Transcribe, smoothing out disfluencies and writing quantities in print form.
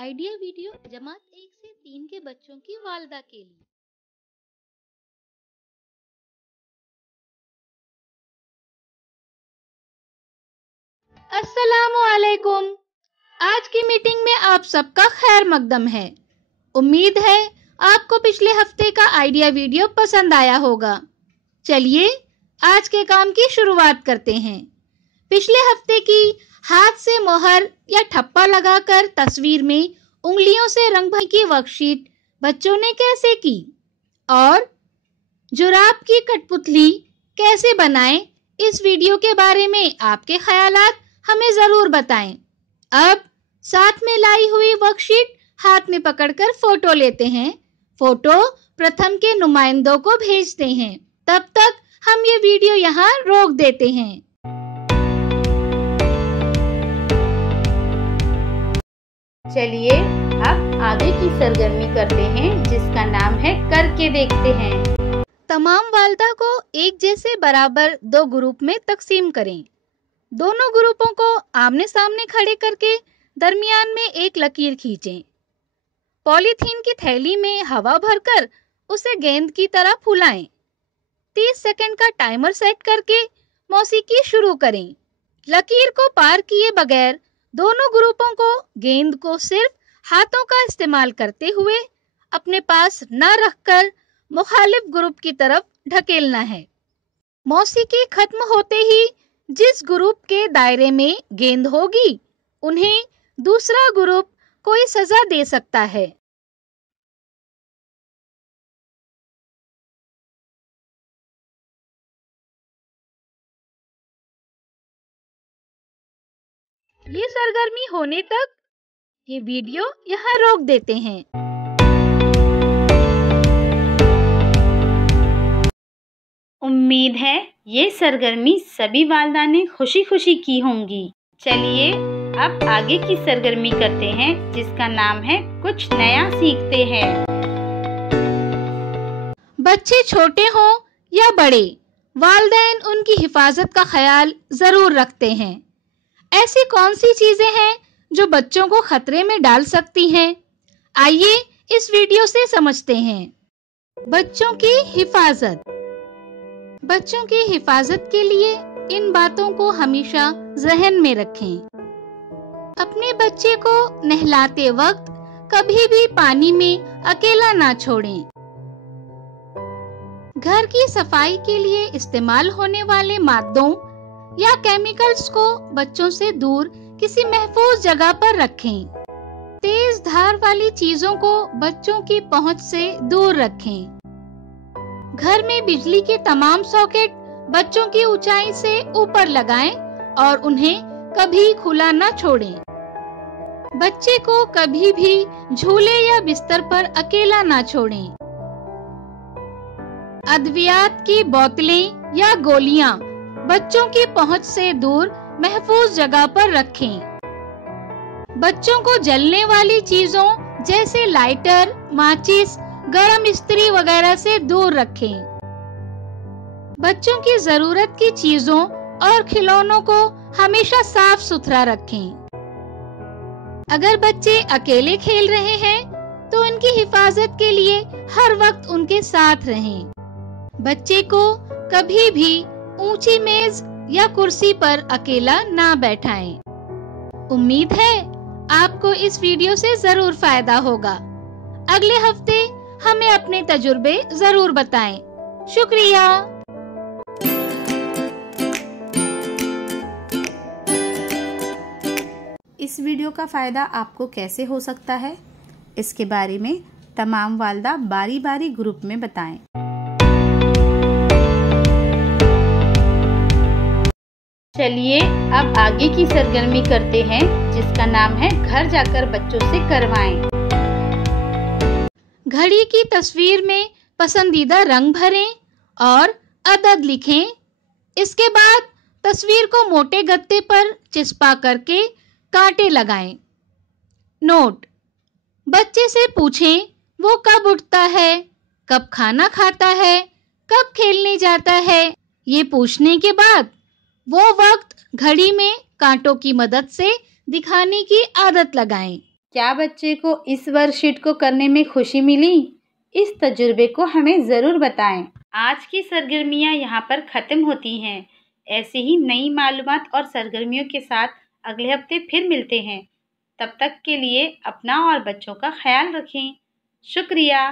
Idea video जमात 1 से 3 के बच्चों की वालदा के लिए। अस्सलामुअलैकुम। आज की मीटिंग में आप सबका खैर मकदम है। उम्मीद है आपको पिछले हफ्ते का आइडिया वीडियो पसंद आया होगा। चलिए आज के काम की शुरुआत करते हैं। पिछले हफ्ते की हाथ से मोहर या ठप्पा लगाकर तस्वीर में उंगलियों से रंग भरने की वर्कशीट बच्चों ने कैसे की और जुराब की कठपुतली कैसे बनाएं, इस वीडियो के बारे में आपके ख्यालात हमें जरूर बताएं। अब साथ में लाई हुई वर्कशीट हाथ में पकड़कर फोटो लेते हैं। फोटो प्रथम के नुमाइंदों को भेजते हैं। तब तक हम ये वीडियो यहाँ रोक देते हैं। चलिए अब आगे की सरगर्मी करते हैं, जिसका नाम है करके देखते हैं। तमाम वालदा को एक जैसे बराबर 2 ग्रुप में तकसीम करें। दोनों ग्रुपों को आमने सामने खड़े करके दरमियान में एक लकीर खींचें। पॉलीथीन की थैली में हवा भरकर उसे गेंद की तरह फुलाएं। 30 सेकंड का टाइमर सेट करके मौसीकी शुरू करें। लकीर को पार किए बगैर दोनों ग्रुपों को गेंद को सिर्फ हाथों का इस्तेमाल करते हुए अपने पास न रखकर मुखालिफ ग्रुप की तरफ ढकेलना है। मौसीकी खत्म होते ही जिस ग्रुप के दायरे में गेंद होगी, उन्हें दूसरा ग्रुप कोई सजा दे सकता है। ये सरगर्मी होने तक ये वीडियो यहाँ रोक देते हैं। उम्मीद है ये सरगर्मी सभी वालदा ने खुशी खुशी की होंगी। चलिए अब आगे की सरगर्मी करते हैं, जिसका नाम है कुछ नया सीखते हैं। बच्चे छोटे हों या बड़े, वालिदैन उनकी हिफाजत का ख्याल जरूर रखते हैं। ऐसी कौन सी चीजें हैं जो बच्चों को खतरे में डाल सकती हैं? आइए इस वीडियो से समझते हैं। बच्चों की हिफाजत। बच्चों की हिफाजत के लिए इन बातों को हमेशा जहन में रखें। अपने बच्चे को नहलाते वक्त कभी भी पानी में अकेला ना छोड़ें। घर की सफाई के लिए इस्तेमाल होने वाले मादों या केमिकल्स को बच्चों से दूर किसी महफूज जगह पर रखें। तेज धार वाली चीजों को बच्चों की पहुंच से दूर रखें। घर में बिजली के तमाम सॉकेट बच्चों की ऊंचाई से ऊपर लगाएं और उन्हें कभी खुला न छोड़ें। बच्चे को कभी भी झूले या बिस्तर पर अकेला न छोड़ें। अद्वियात की बोतलें या गोलियां बच्चों की पहुंच से दूर महफूज जगह पर रखें। बच्चों को जलने वाली चीजों जैसे लाइटर, माचिस, गरम इस्त्री वगैरह से दूर रखें। बच्चों की जरूरत की चीजों और खिलौनों को हमेशा साफ सुथरा रखें। अगर बच्चे अकेले खेल रहे हैं तो उनकी हिफाजत के लिए हर वक्त उनके साथ रहें। बच्चे को कभी भी ऊंची मेज या कुर्सी पर अकेला ना बैठाएं। उम्मीद है आपको इस वीडियो से जरूर फायदा होगा। अगले हफ्ते हमें अपने तजुर्बे जरूर बताएं। शुक्रिया। इस वीडियो का फायदा आपको कैसे हो सकता है, इसके बारे में तमाम वालदा बारी बारी ग्रुप में बताएं। चलिए अब आगे की सरगर्मी करते हैं, जिसका नाम है घर जाकर बच्चों से करवाएं। घड़ी की तस्वीर में पसंदीदा रंग भरें और अदद लिखें। इसके बाद तस्वीर को मोटे गत्ते पर चिपका करके कांटे लगाएं। नोट: बच्चे से पूछें वो कब उठता है, कब खाना खाता है, कब खेलने जाता है। ये पूछने के बाद वो वक्त घड़ी में कांटों की मदद से दिखाने की आदत लगाएं। क्या बच्चे को इस वर्कशीट को करने में खुशी मिली? इस तजुर्बे को हमें ज़रूर बताएं। आज की सरगर्मियाँ यहाँ पर ख़त्म होती हैं। ऐसे ही नई मालूमात और सरगर्मियों के साथ अगले हफ्ते फिर मिलते हैं। तब तक के लिए अपना और बच्चों का ख्याल रखें। शुक्रिया।